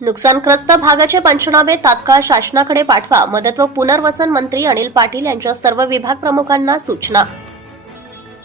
नुकसानग्रस्त भागाचे पंचनामे तात्काळ शासनाकडे पाठवा. मदत व पुनर्वसन मंत्री अनिल पाटील यांच्या सर्व विभाग प्रमुखांना सूचना.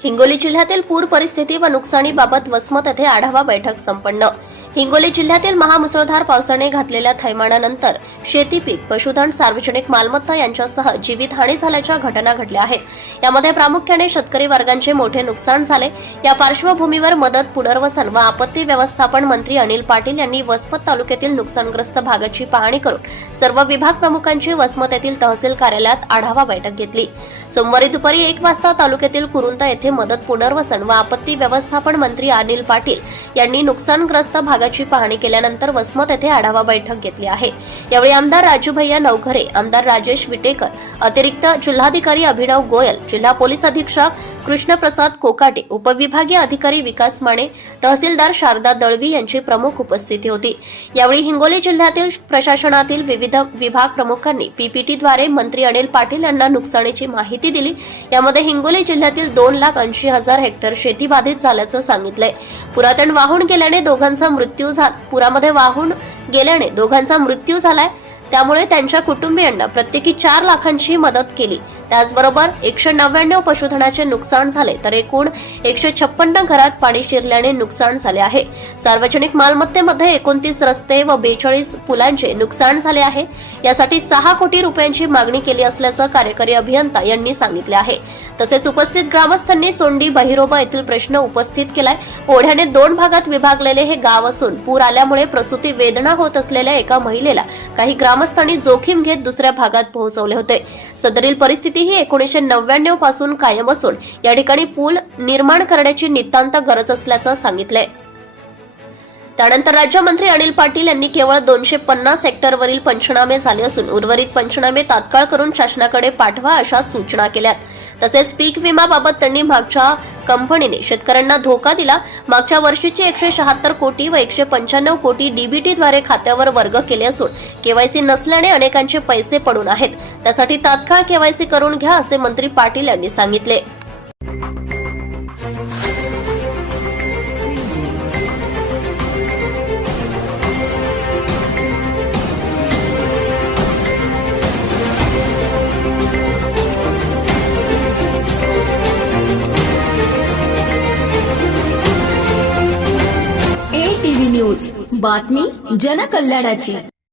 हिंगोली जिल्ह्यातील पूर परिस्थिती व नुकसानीबाबत वसमत येथे आढावा बैठक संपन्न. हिंगोली जिल्ह्यातील महामुसळधार पावसाने घातलेल्या थैमानानंतर शेती पीक, पशुधन, सार्वजनिक मालमत्ता यांच्यासह जीवितहानी झाल्याच्या घटना घडल्या आहेत. यामध्ये प्रामुख्याने शेतकरी वर्गांचे मोठे नुकसान झाले. या पार्श्वभूमीवर मदत, पुनर्वसन व आपत्ती व्यवस्थापन मंत्री अनिल पाटील यांनी वसमत तालुक्यातील नुकसानग्रस्त भागाची पाहणी करून सर्व विभाग प्रमुखांची वसमत येथील तहसील कार्यालयात आढावा बैठक घेतली. सोमवारी दुपारी 1 वाजता तालुक्यातील कुरुंता येथे मदत, पुनर्वसन व आपत्ती व्यवस्थापन मंत्री अनिल पाटील यांनी नुकसानग्रस्त भागाची पाहणी केल्यानंतर वसमत येथे आढावा बैठक घेतली आहे. यावेळी आमदार राजू भैया नवघरे, आमदार राजेश विटेकर, अतिरिक्त जिल्हाधिकारी अभिनव गोयल, जिल्हा पोलीस अधीक्षक कृष्णप्रसाद कोकाटे, उपविभागीय अधिकारी विकास माने, तहसीलदार शारदा दळवी यांची प्रमुख उपस्थिती होती. यावेळी हिंगोली जिल्ह्यातील प्रशासनातील विविध विभाग प्रमुखांनी पीपीटीद्वारे मंत्री अनिल पाटील यांना नुकसानीची माहिती दिली. यामध्ये हिंगोली जिल्ह्यातील 2,80,000 हेक्टर शेती बाधित झाल्याचं सांगितलंय. पुरातन वाहून गेल्याने दोघांचा मृत्यू झालाय. त्यामुळे त्यांच्या कुटुंबियांना प्रत्येकी 4 लाखांची मदत केली. त्याचबरोबर 199 पशुधनाचे नुकसान झाले, तर एकूण 156 घरात पाणी शिरल्याने नुकसान झाले आहे. सार्वजनिक मालमत्तेमध्ये 29 रस्ते व 42 पुलांचे नुकसान झाले आहे. यासाठी 6 कोटी रुपयांची मागणी केली असल्याचं कार्यकारी अभियंता यांनी सांगितले आहे. तसेच उपस्थित ग्रामस्थांनी सोंडी बहिरोबा येथील प्रश्न उपस्थित केलाय. ओढ्याने 2 भागात विभागलेले हे गाव असून पूर आल्यामुळे प्रसूती वेदना होत असलेल्या एका महिलेला काही ग्रामस्थांनी जोखीम घेत दुसऱ्या भागात पोहोचवले होते. सदरील परिस्थिती ही 1999 पासून कायम असून या ठिकाणी पूल निर्माण करण्याची नितांत गरज असल्याचं सांगितलंय. त्यानंतर राज्यमंत्री अनिल पाटील यांनी केवळ 250 हेक्टरवरील पंचनामे झाले असून उर्वरित पंचनामे तात्काळ करून शासनाकडे पाठवा अशा सूचना केल्यात. तसेच पीक विम्याबाबत त्यांनी मागच्या कंपनीने शेतकऱ्यांना धोका दिला. मागच्या वर्षीचे 176 कोटी व 195 कोटी डीबीटीद्वारे खात्यावर वर्ग केले असून केवायसी नसल्याने अनेकांचे पैसे पडून आहेत. त्यासाठी तात्काळ केवायसी करून घ्या असे मंत्री पाटील यांनी सांगितले. ATV न्यूज, बातमी जनकल्याणाची.